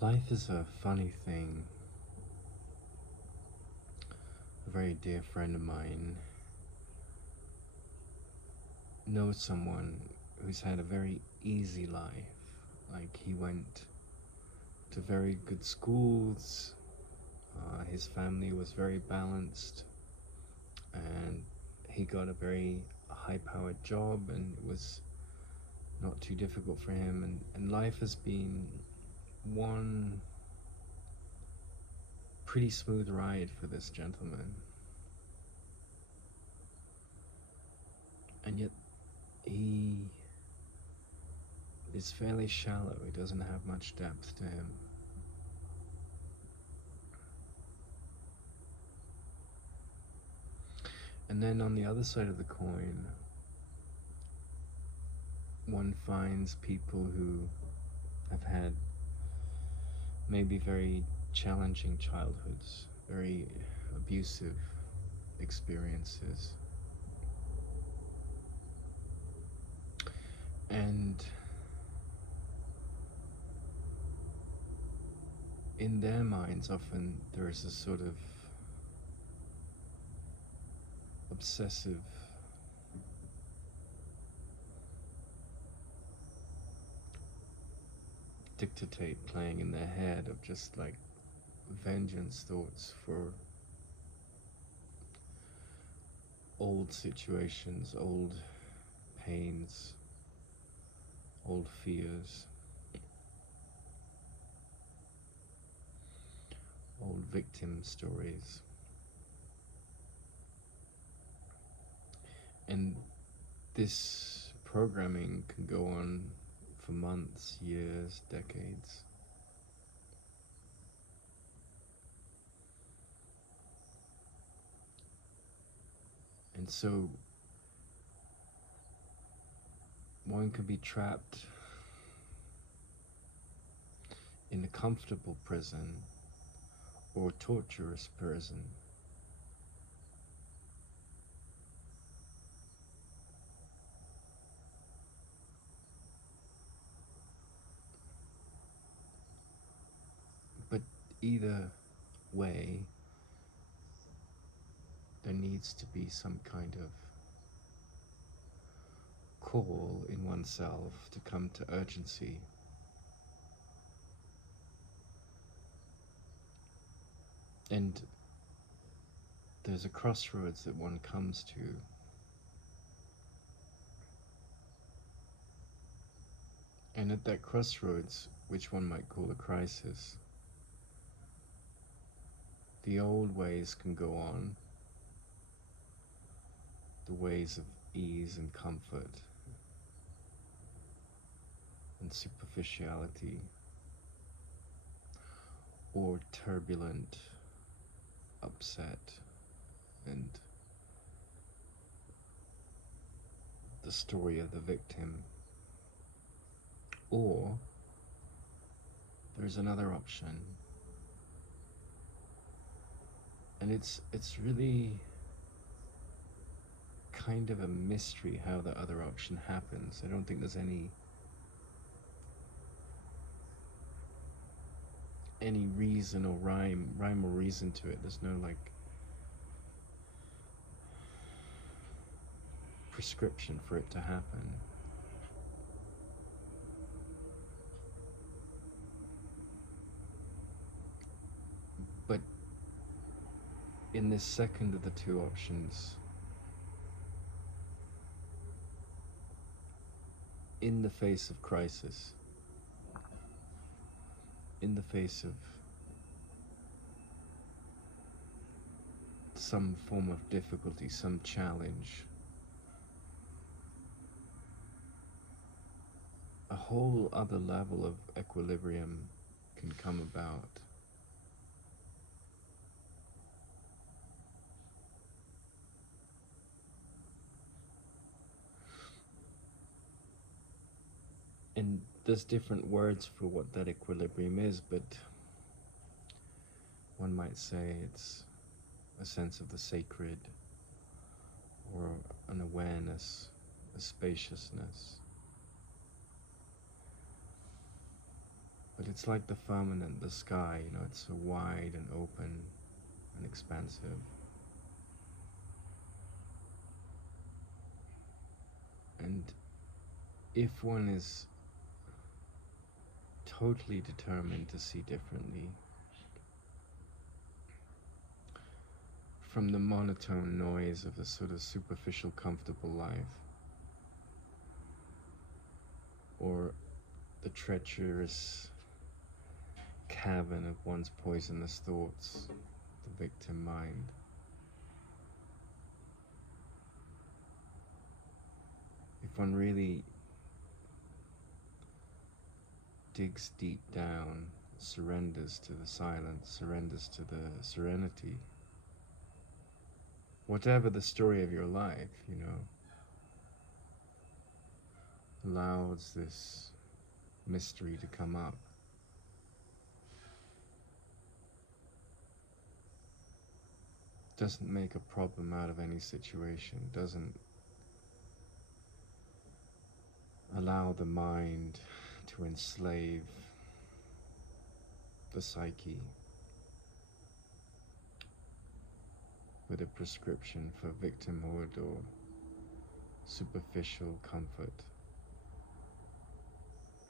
Life is a funny thing. A very dear friend of mine knows someone who's had a very easy life. Like, he went to very good schools, his family was very balanced, and he got a very high powered job, and it was not too difficult for him. And life has been one pretty smooth ride for this gentleman. And yet, he is fairly shallow, he doesn't have much depth to him. And then on the other side of the coin, one finds people who have had maybe very challenging childhoods, very abusive experiences. And in their minds, often there is a sort of obsessive dictate playing in their head of just like vengeance thoughts for old situations, old pains, old fears, old victim stories. And this programming can go on for months, years, decades. And so one can be trapped in a comfortable prison or torturous prison. But either way, there needs to be some kind of call in oneself to come to urgency. And there's a crossroads that one comes to. And at that crossroads, which one might call a crisis, the old ways can go on, the ways of ease and comfort and superficiality, or turbulent upset and the story of the victim. Or there's another option, and it's really kind of a mystery how the other option happens. I don't think there's any reason or rhyme or reason to it. There's no like prescription for it to happen. But in this second of the two options, in the face of crisis, in the face of some form of difficulty, some challenge, a whole other level of equilibrium can come about. And there's different words for what that equilibrium is, but one might say it's a sense of the sacred, or an awareness, a spaciousness. But it's like the firmament, the sky, you know, it's so wide and open and expansive. And if one is totally determined to see differently from the monotone noise of a sort of superficial, comfortable life, or the treacherous cavern of one's poisonous thoughts, the victim mind, if one really digs deep down, surrenders to the silence, surrenders to the serenity, whatever the story of your life, you know, allows this mystery to come up. Doesn't make a problem out of any situation, doesn't allow the mind to enslave the psyche with a prescription for victimhood or superficial comfort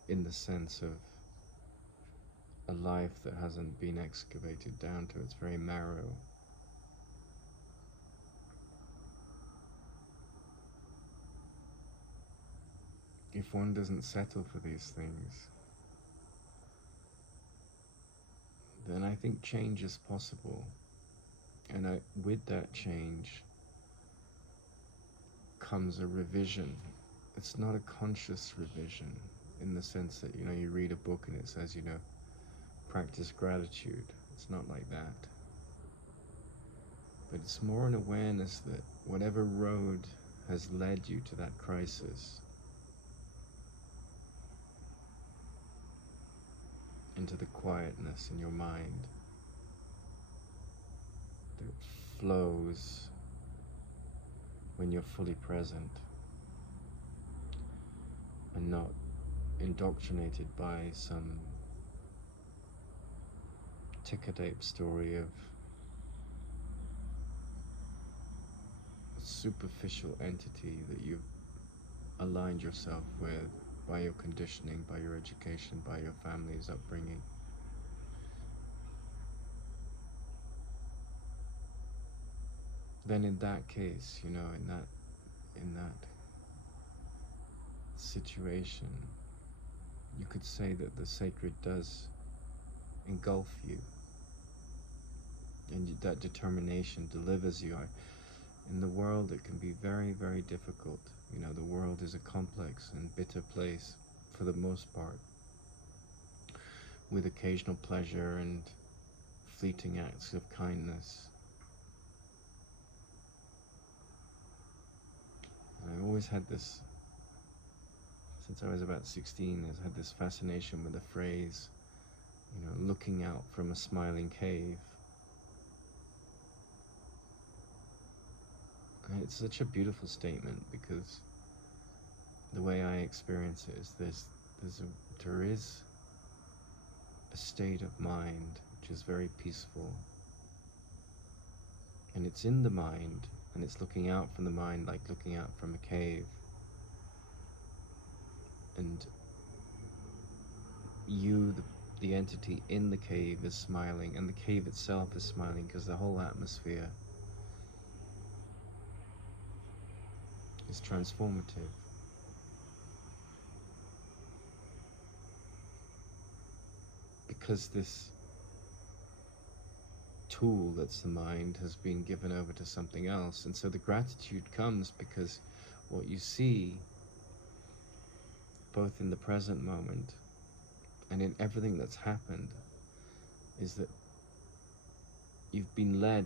in the sense of a life that hasn't been excavated down to its very marrow. If one doesn't settle for these things, then I think change is possible. And with that change comes a revision. It's not a conscious revision in the sense that, you know, you read a book and it says, you know, practice gratitude. It's not like that. But it's more an awareness that whatever road has led you to that crisis, into the quietness in your mind that flows when you're fully present and not indoctrinated by some ticker-tape story of a superficial entity that you've aligned yourself with by your conditioning, by your education, by your family's upbringing. Then in that case, you know, in that situation, you could say that the sacred does engulf you, and that determination delivers you. In the world, it can be very, very difficult. You know, the world is a complex and bitter place for the most part, with occasional pleasure and fleeting acts of kindness. And I've always had this, since I was about 16, I've had this fascination with the phrase, you know, looking out from a smiling cave. And it's such a beautiful statement because the way I experience it is there is a state of mind which is very peaceful, and it's in the mind, and it's looking out from the mind like looking out from a cave, and you, the entity in the cave, is smiling, and the cave itself is smiling because the whole atmosphere is transformative. Because this tool that's the mind has been given over to something else. And so the gratitude comes because what you see, both in the present moment and in everything that's happened, is that you've been led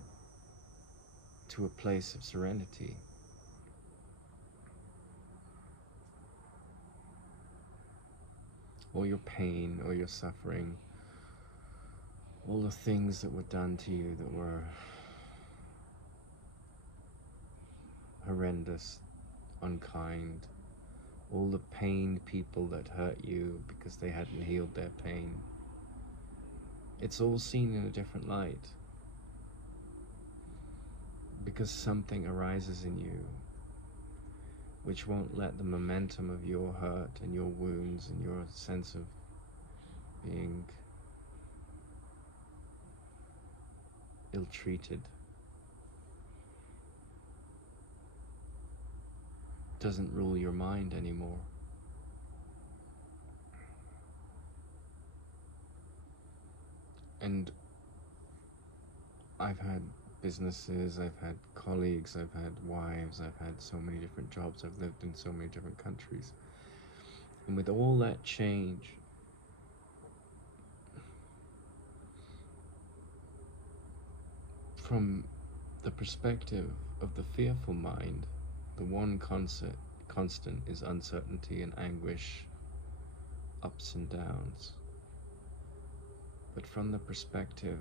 to a place of serenity. All your pain, all your suffering, all the things that were done to you that were horrendous, unkind, all the pained people that hurt you because they hadn't healed their pain, It's all seen in a different light because something arises in you which won't let the momentum of your hurt and your wounds and your sense of being ill-treated doesn't rule your mind anymore. And I've had businesses, I've had colleagues, I've had wives, I've had so many different jobs, I've lived in so many different countries. And with all that change, from the perspective of the fearful mind, the one constant is uncertainty and anguish, ups and downs. But from the perspective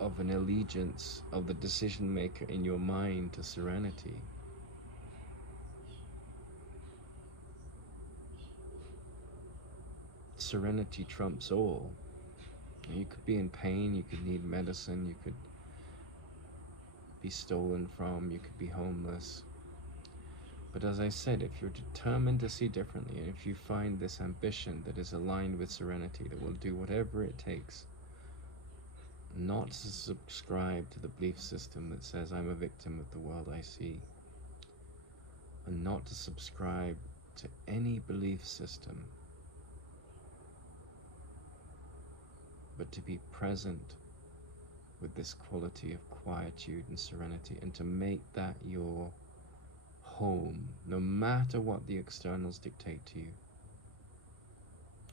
of an allegiance of the decision maker in your mind to serenity, serenity trumps all. You could be in pain, you could need medicine, you could be stolen from, you could be homeless. But as I said, if you're determined to see differently, and if you find this ambition that is aligned with serenity, that will do whatever it takes not to subscribe to the belief system that says I'm a victim of the world I see, and not to subscribe to any belief system, but to be present with this quality of quietude and serenity, and to make that your home, no matter what the externals dictate to you.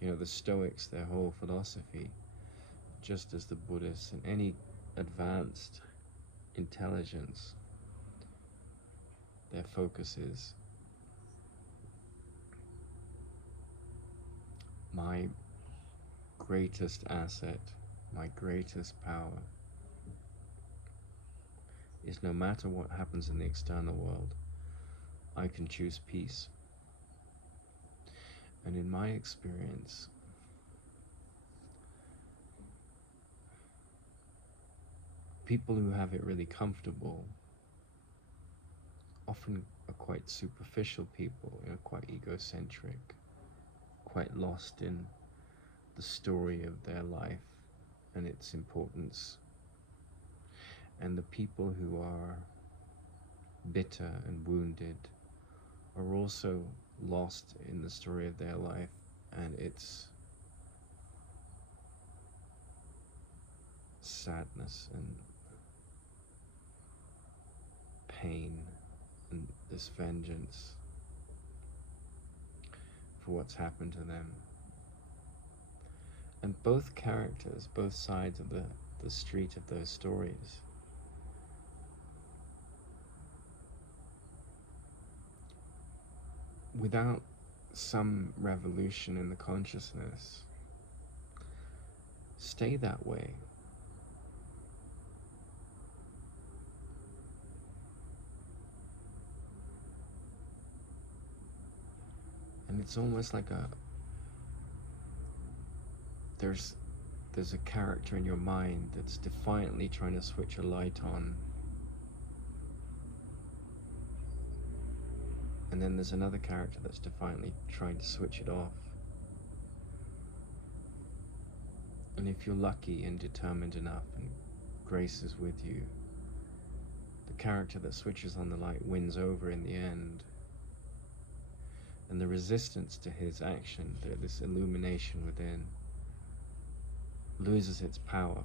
You know, the Stoics, their whole philosophy, just as the Buddhists and any advanced intelligence, their focus is my greatest asset, my greatest power is no matter what happens in the external world, I can choose peace. And in my experience, people who have it really comfortable often are quite superficial people, you know, quite egocentric, quite lost in the story of their life and its importance. And the people who are bitter and wounded are also lost in the story of their life and its sadness and pain and this vengeance for what's happened to them. And both characters, both sides of the street of those stories, without some revolution in the consciousness, stay that way. And it's almost like there's a character in your mind that's defiantly trying to switch a light on, and then there's another character that's defiantly trying to switch it off. And if you're lucky and determined enough and grace is with you, the character that switches on the light wins over in the end. And the resistance to his action, this illumination within, loses its power.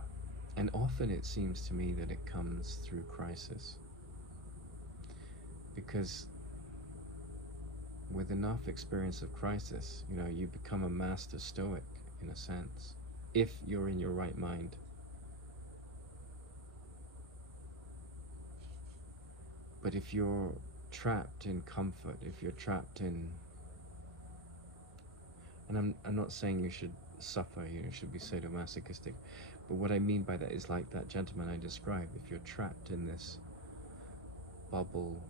And often it seems to me that it comes through crisis. Because with enough experience of crisis, you know, you become a master stoic in a sense, if you're in your right mind. But if you're trapped in comfort, if you're trapped in, and I'm not saying you should suffer, you should be sadomasochistic, but what I mean by that is like that gentleman I described. If you're trapped in this bubble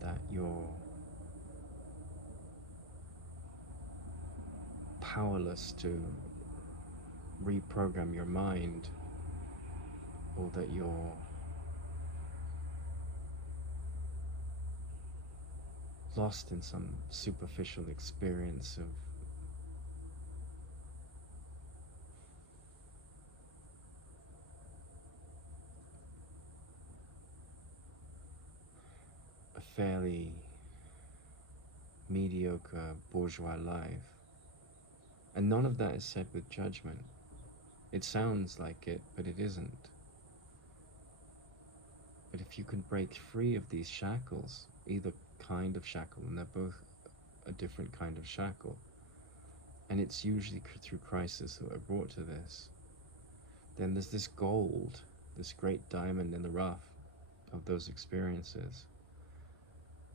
that you're powerless to reprogram your mind, or that you're lost in some superficial experience of a fairly mediocre bourgeois life. And none of that is said with judgment. It sounds like it, but it isn't. But if you can break free of these shackles, either kind of shackle, and they're both a different kind of shackle, and it's usually through crisis that we're brought to this, then there's this gold, this great diamond in the rough of those experiences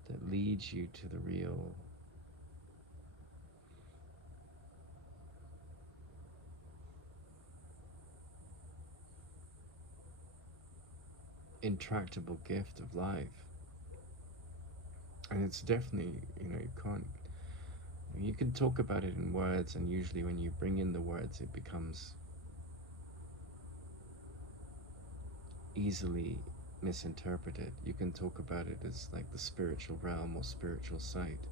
that leads you to the real intractable gift of life. And it's definitely, you can talk about it in words, and usually when you bring in the words, it becomes easily misinterpreted. You can talk about it as like the spiritual realm or spiritual sight.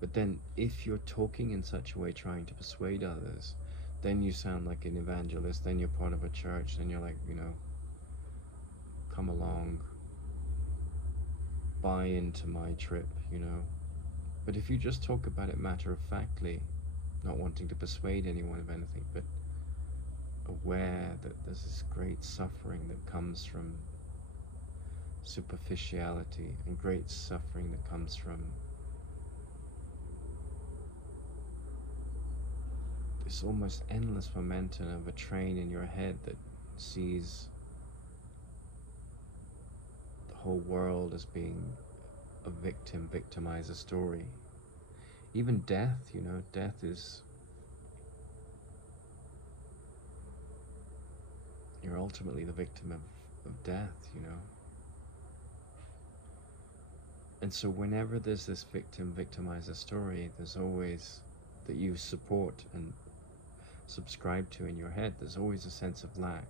But then if you're talking in such a way, trying to persuade others, then you sound like an evangelist, then you're part of a church, then you're like, come along, buy into my trip, But if you just talk about it matter-of-factly, not wanting to persuade anyone of anything, but aware that there's this great suffering that comes from superficiality, and great suffering that comes from this almost endless momentum of a train in your head that sees the whole world as being a victimizer story. Even death, death is, you're ultimately the victim of death, And so whenever there's this victimizer story, there's always, that you support and subscribe to in your head, there's always a sense of lack.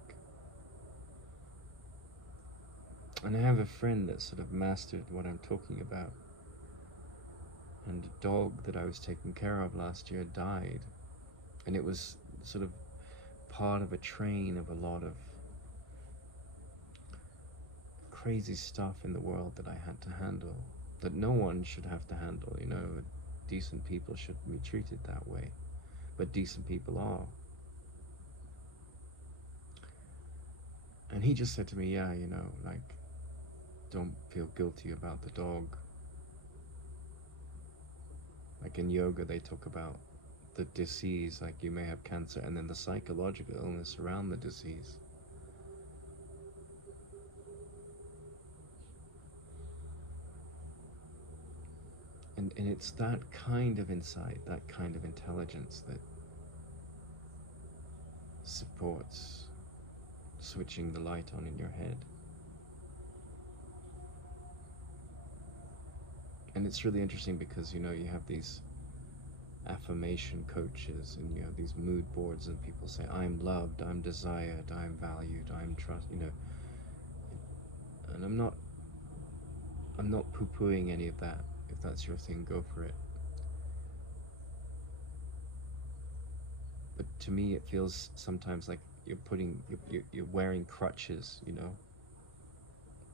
And I have a friend that sort of mastered what I'm talking about. And a dog that I was taking care of last year died. And it was sort of part of a train of a lot of crazy stuff in the world that I had to handle, that no one should have to handle, Decent people shouldn't be treated that way, but decent people are. And he just said to me, yeah, don't feel guilty about the dog. Like in yoga, they talk about the disease, like you may have cancer, and then the psychological illness around the disease. And it's that kind of insight, that kind of intelligence that supports switching the light on in your head. And it's really interesting because, you have these affirmation coaches, and you have these mood boards, and people say, I'm loved, I'm desired, I'm valued, I'm trusted, And I'm not poo-pooing any of that. If that's your thing, go for it. But to me, it feels sometimes like you're wearing crutches,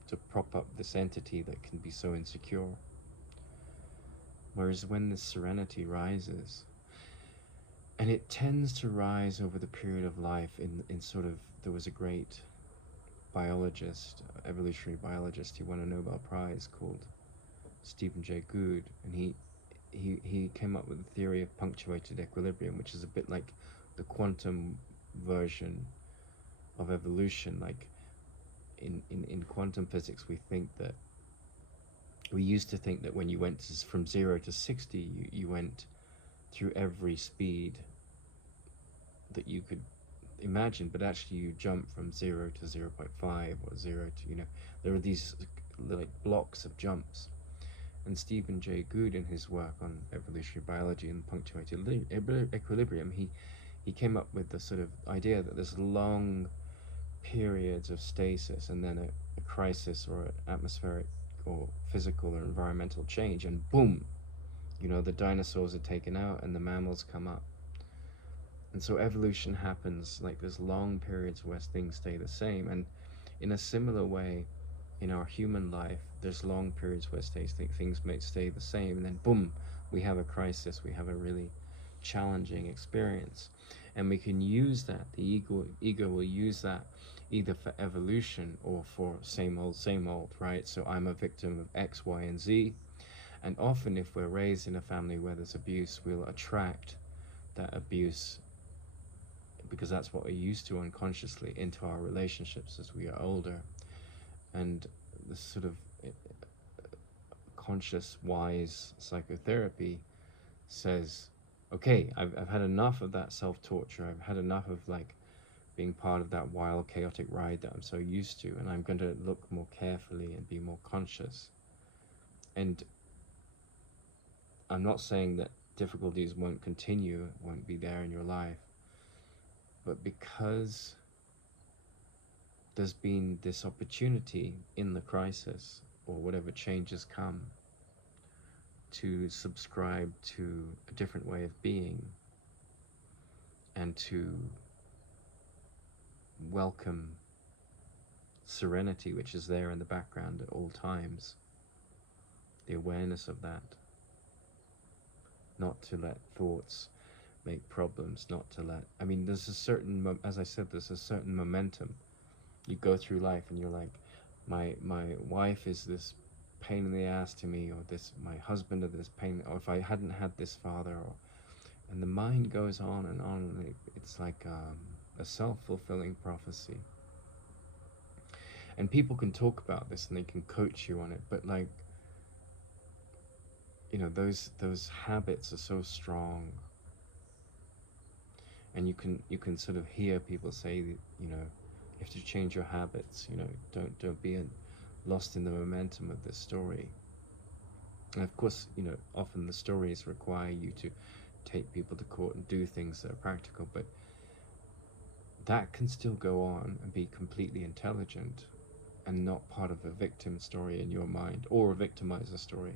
to prop up this entity that can be so insecure. Whereas when this serenity rises, and it tends to rise over the period of life in sort of, there was a great biologist, evolutionary biologist, he won a Nobel Prize, called Stephen Jay Gould, and he came up with the theory of punctuated equilibrium, which is a bit like the quantum version of evolution. Like in quantum physics, we used to think that when you went from 0 to 60, you went through every speed that you could imagine, but actually you jump from 0 to 0.5 or 0 to, there are these like blocks of jumps. And Stephen Jay Gould, in his work on evolutionary biology and punctuated equilibrium, he came up with the sort of idea that there's long periods of stasis and then a crisis or an atmospheric or physical or environmental change, and boom, the dinosaurs are taken out and the mammals come up. And so evolution happens like there's long periods where things stay the same, and in a similar way, in our human life, there's long periods where things may stay the same, and then boom, we have a crisis, we have a really challenging experience. And we can use that, the ego will use that either for evolution or for same old, right? So I'm a victim of X, Y, and Z. And often if we're raised in a family where there's abuse, we'll attract that abuse, because that's what we're used to unconsciously, into our relationships as we are older. And this sort of conscious, wise psychotherapy says, okay, I've had enough of that self-torture. I've had enough of like being part of that wild, chaotic ride that I'm so used to, and I'm going to look more carefully and be more conscious. And I'm not saying that difficulties won't continue, won't be there in your life, but because there's been this opportunity in the crisis or whatever changes come to subscribe to a different way of being and to welcome serenity, which is there in the background at all times, the awareness of that, not to let thoughts make problems, not to let, there's a certain, as I said, there's a certain momentum. You go through life and you're like, my wife is this pain in the ass to me, or my husband is this pain, or if I hadn't had this father, and the mind goes on, and it's like a self-fulfilling prophecy. And people can talk about this and they can coach you on it, but like, those habits are so strong, and you can sort of hear people say that, you have to change your habits, don't be lost in the momentum of this story. And of course, often the stories require you to take people to court and do things that are practical, but that can still go on and be completely intelligent and not part of a victim story in your mind, or a victimizer story.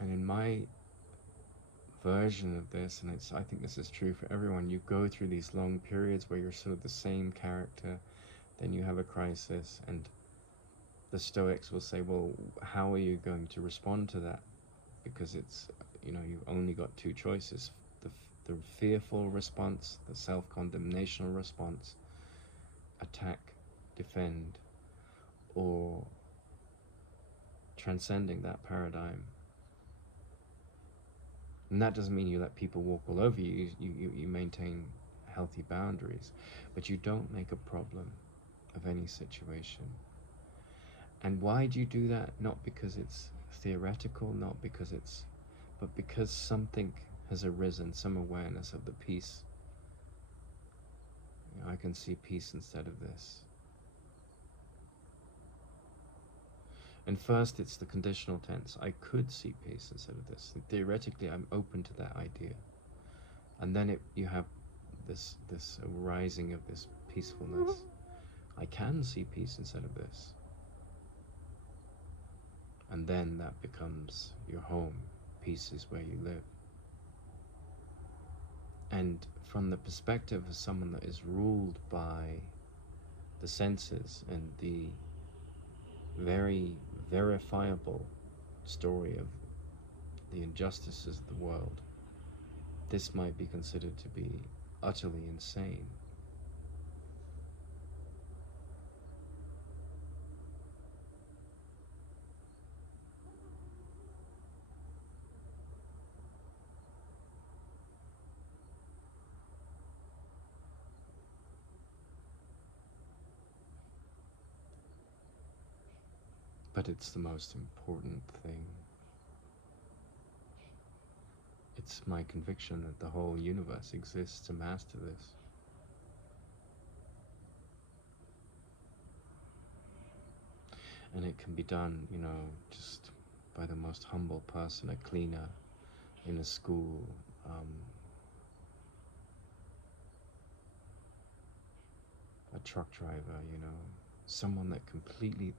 And in my version of this, and I think this is true for everyone, you go through these long periods where you're sort of the same character, then you have a crisis, and the Stoics will say, well, how are you going to respond to that? Because it's, you've only got two choices: the fearful response, the self-condemnational response, attack, defend, or transcending that paradigm. And that doesn't mean you let people walk all over you. You maintain healthy boundaries, but you don't make a problem of any situation. And why do you do that? Not because it's theoretical, but because something has arisen, some awareness of the peace. I can see peace instead of this. And first, it's the conditional tense. I could see peace instead of this. And theoretically, I'm open to that idea. And then you have this arising of this peacefulness. I can see peace instead of this. And then that becomes your home. Peace is where you live. And from the perspective of someone that is ruled by the senses and the very verifiable story of the injustices of the world, this might be considered to be utterly insane. But it's the most important thing. It's my conviction that the whole universe exists to master this. And it can be done, you know, just by the most humble person, a cleaner in a school, a truck driver, you know, someone that completely,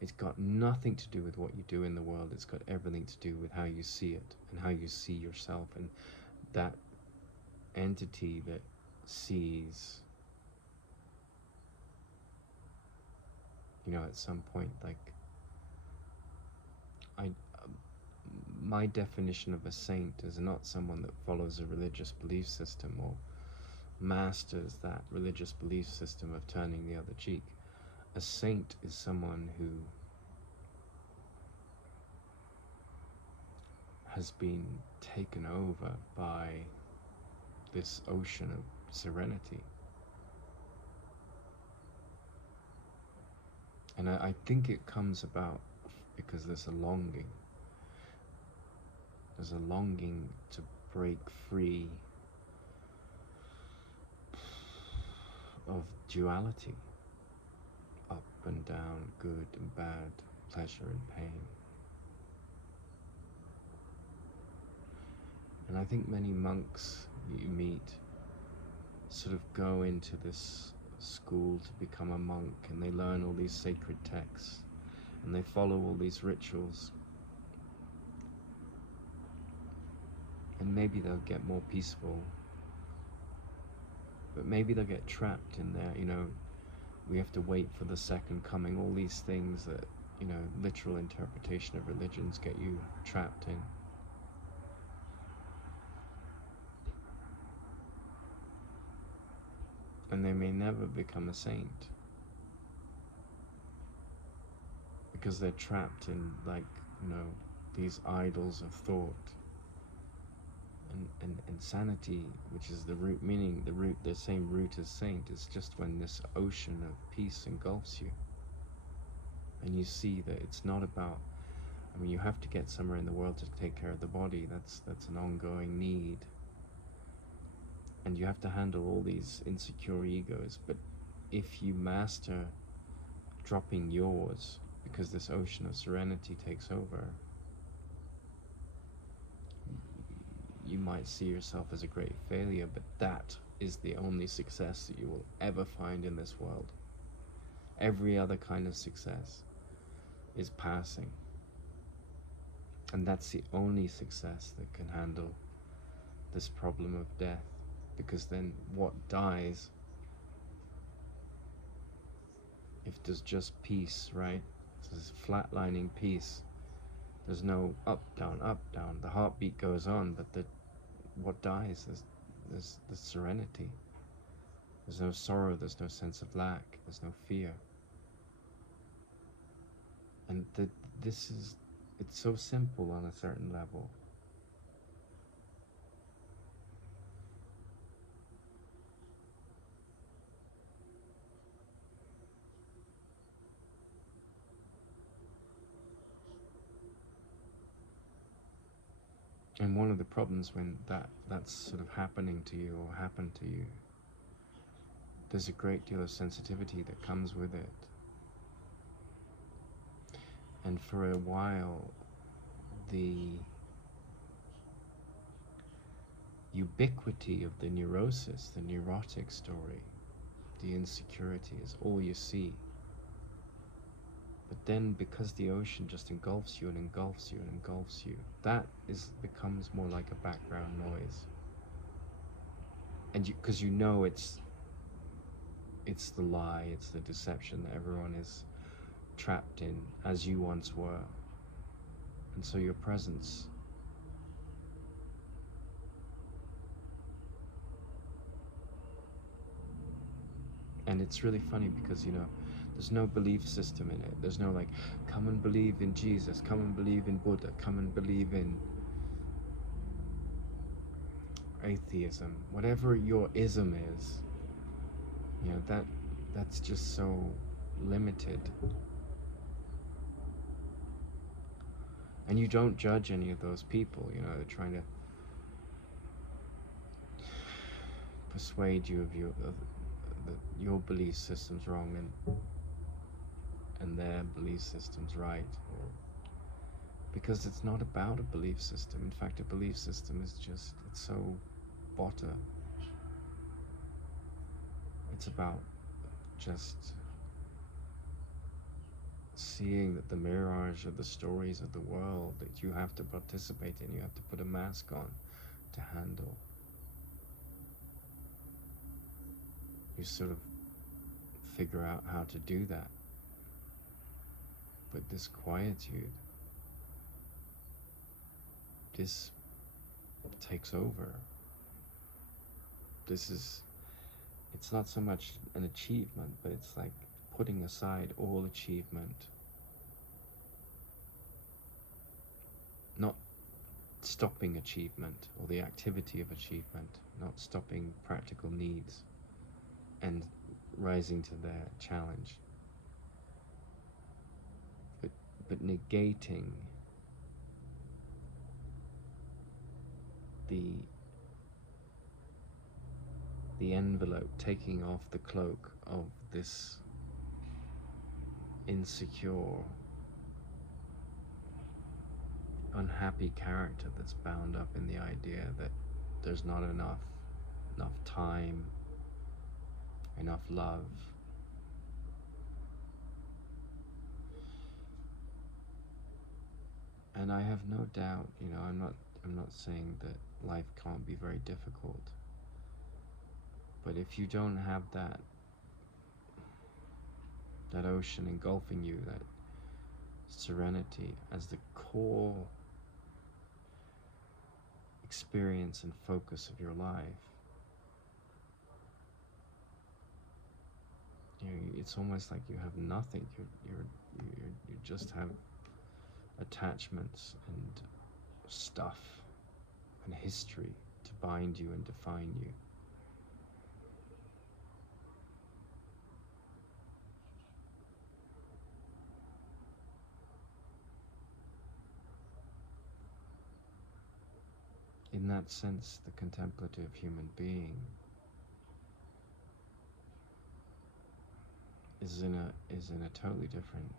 it's got nothing to do with what you do in the world, it's got everything to do with how you see it and how you see yourself. And that entity that sees, you know, at some point, like, I, my definition of a saint is not someone that follows a religious belief system or masters that religious belief system of turning the other cheek. A saint is someone who has been taken over by this ocean of serenity. And I think it comes about because there's a longing. There's a longing to break free of duality, up and down, good and bad, pleasure and pain. And I think many monks you meet sort of go into this school to become a monk, and they learn all these sacred texts and they follow all these rituals, and maybe they'll get more peaceful, but maybe they'll get trapped in there. You know, we have to wait for the second coming, all these things that, you know, literal interpretation of religions get you trapped in. And they may never become a saint because they're trapped in, like, you know, these idols of thought. And sanity, which is the root meaning, the same root as saint, is just when this ocean of peace engulfs you. And you see that it's not about, I mean, you have to get somewhere in the world to take care of the body. That's an ongoing need. And you have to handle all these insecure egos. But if you master dropping yours, because this ocean of serenity takes over, you might see yourself as a great failure, but that is the only success that you will ever find in this world. Every other kind of success is passing. And that's the only success that can handle this problem of death, because then what dies, if there's just peace, right? There's flatlining peace. There's no up, down. The heartbeat goes on, but what dies is the serenity. There's no sorrow, there's no sense of lack, there's no fear. And it's so simple on a certain level. And one of the problems when that's sort of happening to you or happened to you, there's a great deal of sensitivity that comes with it. And for a while, the ubiquity of the neurosis, the neurotic story, the insecurity is all you see. But then, because the ocean just engulfs you and engulfs you and engulfs you, that becomes more like a background noise. And because you know it's the lie, it's the deception that everyone is trapped in, as you once were. And so your presence and it's really funny because, you know, there's no belief system in it. There's no like, come and believe in Jesus, come and believe in Buddha, come and believe in atheism, whatever your ism is. You know, that's just so limited. And you don't judge any of those people, you know, they're trying to persuade you of your belief system's wrong, and their belief system's right, or because it's not about a belief system. In fact, a belief system is just, it's so botter. It's about just seeing that the mirage of the stories of the world that you have to participate in, you have to put a mask on to handle. You sort of figure out how to do that. But this quietude, this takes over. It's not so much an achievement, but it's like putting aside all achievement. Not stopping achievement or the activity of achievement, not stopping practical needs and rising to their challenge, but negating the envelope, taking off the cloak of this insecure, unhappy character that's bound up in the idea that there's not enough time, enough love. And I have no doubt, I'm not saying that life can't be very difficult. But if you don't have that ocean engulfing you, that serenity as the core experience and focus of your life, it's almost like you have nothing. You just have attachments and stuff and history to bind you and define you. In that sense, the contemplative human being is in a totally different.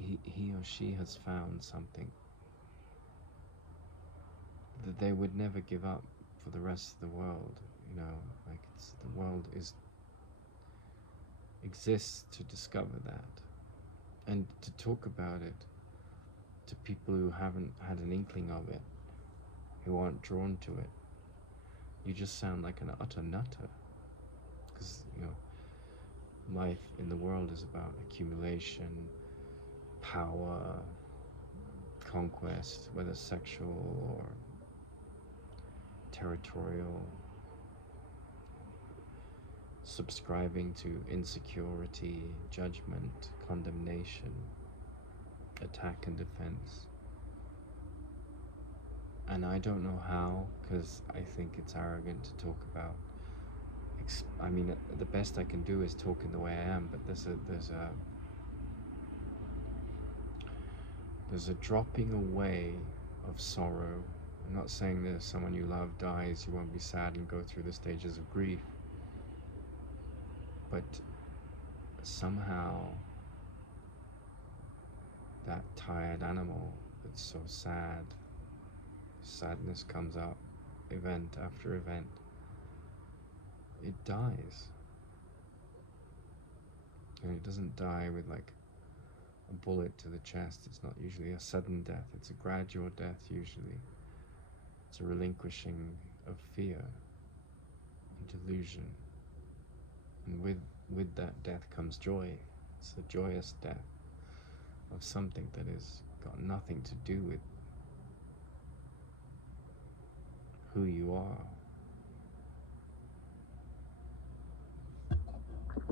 He or she has found something that they would never give up for the rest of the world. Like the world exists to discover that, and to talk about it to people who haven't had an inkling of it, who aren't drawn to it. You just sound like an utter nutter, because life in the world is about accumulation, power, conquest, whether sexual or territorial, subscribing to insecurity, judgment, condemnation, attack and defense. And I don't know how, because I think it's arrogant to talk about. The best I can do is talk in the way I am, but there's a dropping away of sorrow. I'm not saying that if someone you love dies, you won't be sad and go through the stages of grief. But somehow, that tired animal that's so sad, sadness comes up, event after event, it dies. And it doesn't die with like a bullet to the chest. It's not usually a sudden death, it's a gradual death usually. It's a relinquishing of fear and delusion. And with that death comes joy. It's a joyous death of something that has got nothing to do with who you are.